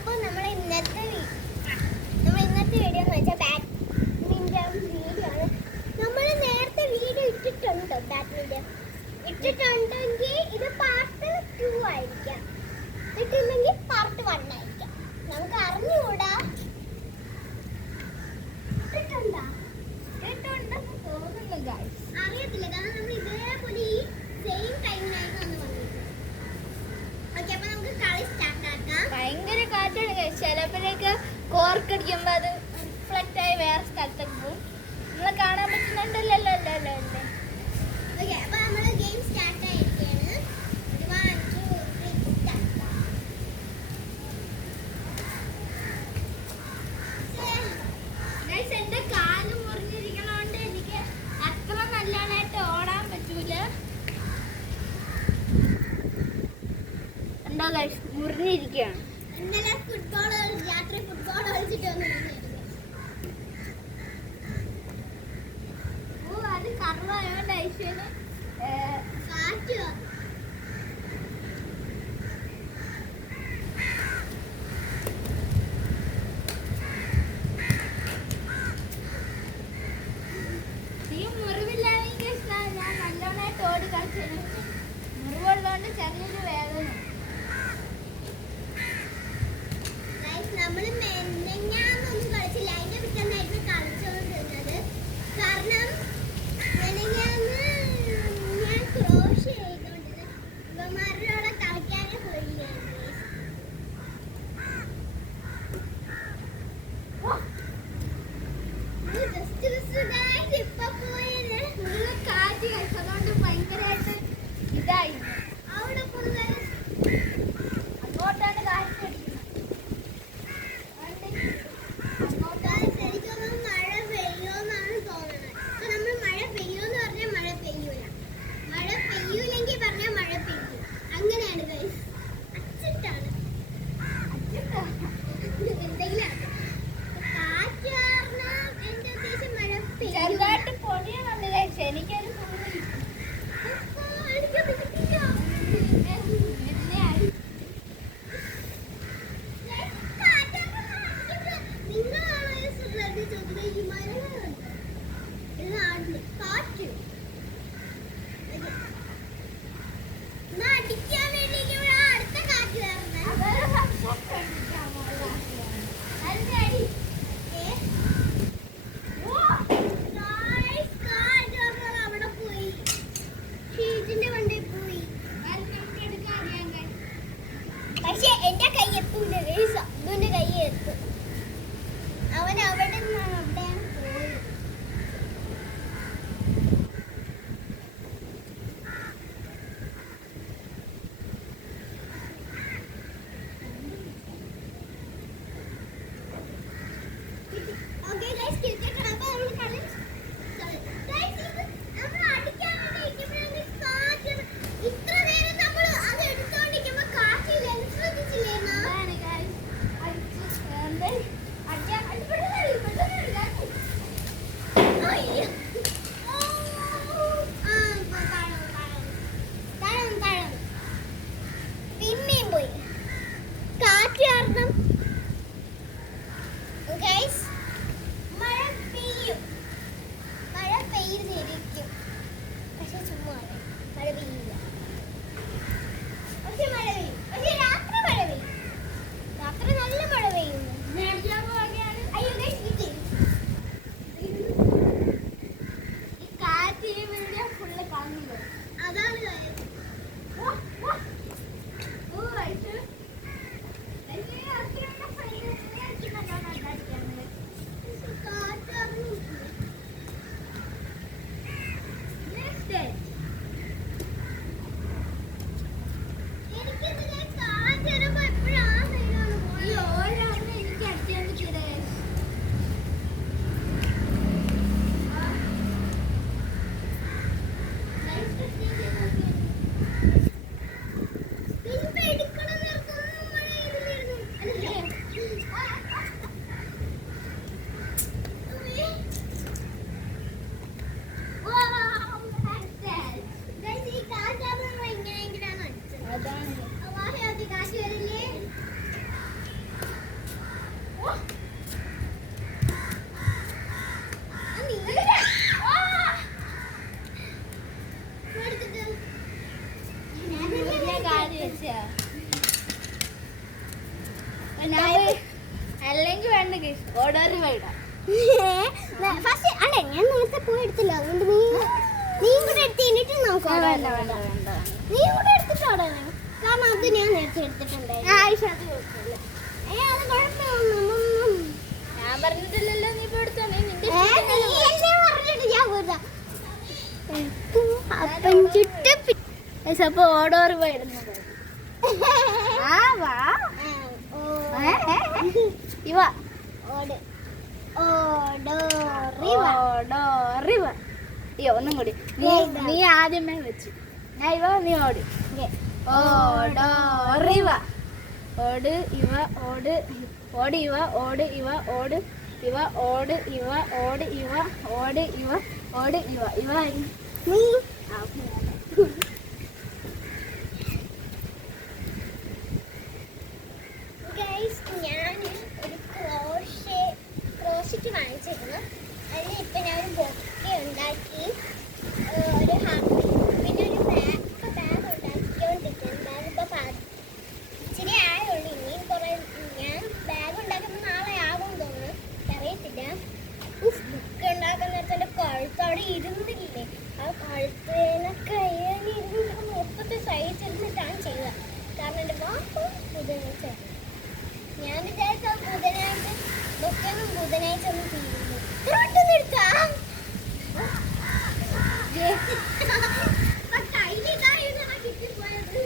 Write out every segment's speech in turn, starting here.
അപ്പോൾ നമ്മൾ ഇന്നത്തെ വീഡിയോ എന്ന് വെച്ചാൽ ബാഡ്മിൻ്റൺ വീഡിയോ ആണ്. നമ്മൾ നേരത്തെ വീഡിയോ ഇട്ടിട്ടുണ്ട് ബാഡ്മിൻ്റൺ ഇട്ടിട്ടുണ്ടെങ്കിൽ ഇത് പാർട്ട് 2 ആയിരിക്കാം, ഇട്ടില്ലെങ്കിൽ പാർട്ട് 1 ആയിരിക്കാം. നമുക്ക് അറിഞ്ഞുകൂടാ. അറിയത്തില്ല, കാരണം നമ്മൾ ഇതേപോലെ ഈ സെയിം ടൈമിലായിരുന്നു അന്ന് വന്നിട്ട്. ഓക്കെ, അപ്പൊ നമുക്ക് കളി സ്റ്റാർട്ട് ആക്കാം. ഭയങ്കര കാറ്റാണ്. ചിലപ്പോഴേക്ക് കോർക്കടിക്കുമ്പോ അത് റിഫ്ലക്റ്റ് ആയി വേറെ സ്ഥലത്തേക്ക് പോകും. നമ്മളെ കാണാൻ പറ്റുന്നുണ്ടല്ലോ. ഓക്കെ, അപ്പൊ നമ്മള് ഗെയിം സ്റ്റാർട്ട് ആയിരിക്കുകയാണ്. 1 2 3 സ്റ്റാർട്ട്. എന്റെ കാല് മുറിഞ്ഞിരിക്കണോണ്ട് എനിക്ക് അത്ര നല്ലതായിട്ട് ഓടാൻ പറ്റൂല. എന്താ മുറിഞ്ഞിരിക്കുകയാണ്. ഇന്നലെ രാത്രി ഫുട്ബോൾ കളിച്ചിട്ട് വന്നിരുന്നു. അത് കറവായോണ്ട് ഐശ്വര്യ കാറ്റ് മുറിവില്ലാതെങ്കിൽ ഞാൻ നല്ലോണമായിട്ട് ഓടി കളിച്ചു. മുറിവുള്ളതുകൊണ്ട് ചെറിയൊരു വേദന. നമ്മള് മെനഞ്ഞാന്നൊന്നും കളിച്ചില്ല, അതിന്റെ പിറ്റന്നായിരുന്നു കളിച്ചോണ്ടിരുന്നത്. കാരണം മെനഞ്ഞാന്ന് ഞാൻ ക്രോഷ് ചെയ്തോണ്ടിരുന്നത്, ഇവന്മാരുടെ അവിടെ കളിക്കാനേ പോയില്ല. ഇപ്പൊ പോയത് കാറ്റ് കഴിച്ചതുകൊണ്ട് ഭയങ്കരമായിട്ട് ഇതായി. അവിടെ കൂടുതൽ വേണ്ട ഗൈസ്, ഓർഡർ വേണ്ട. ഫസ്റ്റ് അല്ലേ ഞാൻ നേരത്തെ പോയി എടുത്തില്ല, അതുകൊണ്ട് നീ കൂടെ എടുത്ത് കഴിഞ്ഞിട്ട് നമുക്ക് വേണ്ട order വേണ്ട ചെയ്യാം. വേണ്ട. നീ കൂടെ എടുത്തിട്ട് ഓർഡർ ചെയ്യണം. കാരണം അത് ഞാൻ നേരത്തെ എടുത്തിട്ടുണ്ടായിരുന്നു. ആയിഷ അത് കുഴപ്പമില്ല. അത് കുഴപ്പമൊന്നും ഞാൻ പറഞ്ഞിട്ടില്ലല്ലോ, നീ ഇപ്പൊ എടുത്തോ. നീ നിന്റെ നീ എന്നെ പറഞ്ഞിട്ട് ഞാൻ വെറുതെ അപ്പം ചുട്ട് ഗൈസ്, അപ്പൊ ഓർഡർ വേടുന്നത്. ആ വാ ഇവ ഓട് ഓടോറിവ. അയ്യോ ഒന്നും കൂടി. നീ ആദ്യമേ വെച്ചു. ഞാൻ ഇവ, നീ ഓടി. ഓടോറിവ. ഓട് ഇവ ഓട് ഓട് ഇവ ഓട് ഇവ ഓട് ഇവ ഓട് ഇവ ഓട് ഇവ ഓട് ഇവ ഓട് ഇവ ഇവ നീ ഗൈസ് ഞാൻ ഒരു ക്രോഷറ്റ് വാങ്ങിച്ചിരുന്നു. അതിൽ ഇപ്പം ഞാൻ ഒരു ബൊക്കെ ഉണ്ടാക്കി, ഒരു ഹാപ്പി, പിന്നെ ഒരു ബാഗ് ഉണ്ടാക്കിക്കൊണ്ടിരിക്കുന്നു. ബാഗ് ഇപ്പോൾ ഇച്ചിരി ആയുള്ളൂ. ഇനിയും കുറേ ഞാൻ ബാഗ് ഉണ്ടാക്കുമ്പോൾ നാളെ ആകും തോന്നുന്നു, അറിയത്തില്ല. ബുക്ക് ഉണ്ടാക്കുന്ന നേരത്തെ കഴുത്ത് അവിടെ ഇരുന്നില്ലേ, ആ കഴുത്തേനൊക്കെ ഇരുന്ന് മൊത്തത്തെ സൈസ് ഇരുന്നിട്ടാണ് ചെയ്യുക. കാരണം എൻ്റെ വാക്ക് ബുധനാഴ്ച, ഞാൻ വിചാരിച്ച ബുധനാഴ്ച ബുക്കൊന്നും ബുധനാഴ്ച ഒന്നും തീരുന്നു. കിട്ടിപ്പോയത്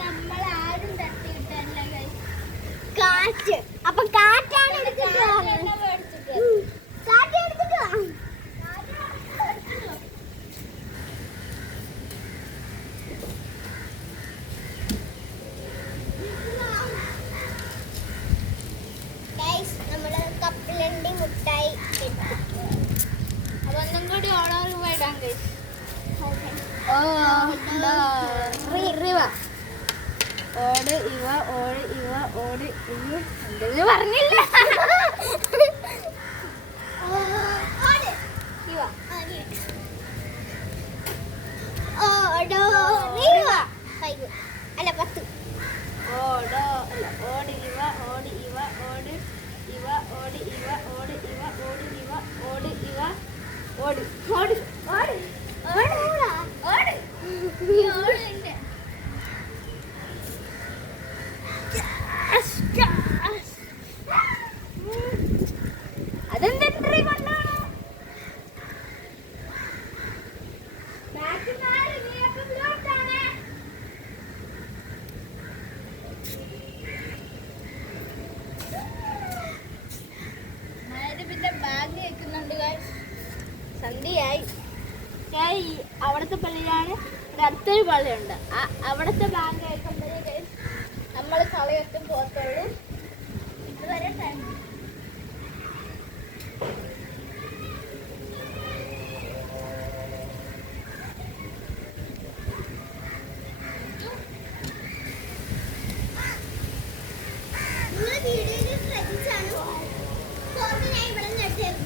നമ്മളാരും തട്ടിയിട്ടല്ല ഗൈസ്. കാറ്റ്. അപ്പൊ കാറ്റാണ് എടുത്തിട്ട് കാറ്റ് എടുത്തിട്ട് നമ്മള് കപ്പലണ്ടി മുട്ടായി എടുത്തിട്ടു. അപ്പൊ ഒന്നും കൂടി ഓർഡർ വേടാം ഗൈസ്. ഓട് ഇവ ഓട് ഇവ ഓട് ഇവ എന്തെന്ന് പറഞ്ഞില്ല. ഇവ അല്ല 10. ഓടോ അല്ല ഓട് ഇവ ഓട് ഇവ ഓട് ഇവ ഓട് ഇവ ഓട് ഇവ ഓട് ഇവ ഓട് ഇവ ഓട് ഓട് ഓട് ഓട് ഓട് ഈ ഓട് ഉണ്ട്. അതെന്താ കൊണ്ടാണ് പിന്നെ ബാഗ് വെക്കുന്നുണ്ട്. സന്ധ്യയായി. അവിടുത്തെ പള്ളിയിലാണ് അടുത്തൊരു പള്ളിയുണ്ട്. അവിടുത്തെ ബാഗ് കഴിക്കുമ്പോഴേ നമ്മൾ കളയൊക്കെ പോകത്തുള്ളൂ. ഇതുവരെ ടൈം വീഡിയോയിൽ ശ്രദ്ധിച്ചാണ് ഫോട്ടോ ഞാൻ ഇവിടെ നിർത്തിയത്.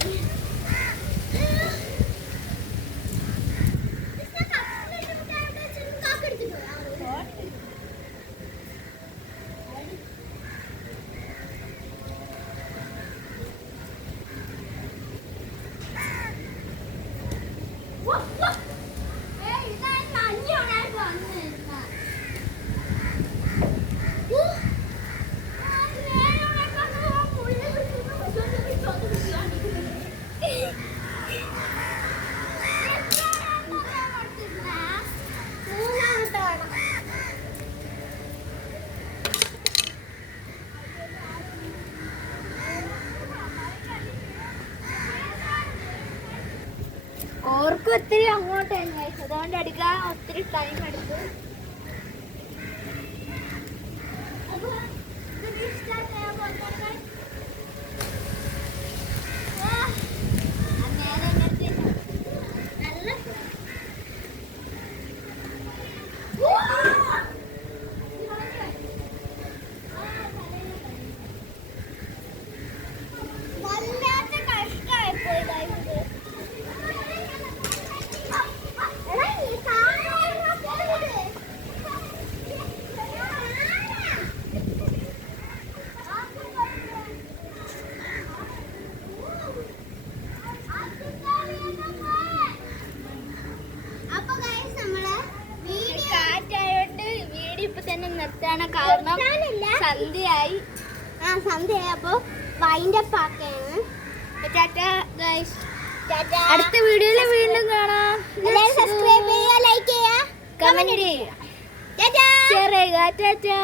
ഓർക്കും ഒത്തിരി അങ്ങോട്ടാണ്. അതുകൊണ്ട് അടിക്കാൻ ഒത്തിരി ടൈം എടുത്തു. നിർത്താനാണ് കാരണം നിർത്താനല്ല. സന്ധ്യയായി. സന്ധ്യയായി അപ്പൊ വൈൻഡപ്പ് ആക്കാണ്. ഗൈസ്, ടാറ്റാ. അടുത്ത വീഡിയോയിൽ വീണ്ടും കാണാം. എല്ലാവരും സബ്സ്ക്രൈബ് ചെയ്യുക, ലൈക്ക് ചെയ്യുക, കമന്റ് ചെയ്യുക, ടാറ്റാ. ഷെയർ ചെയ്യുക. ടാറ്റാ.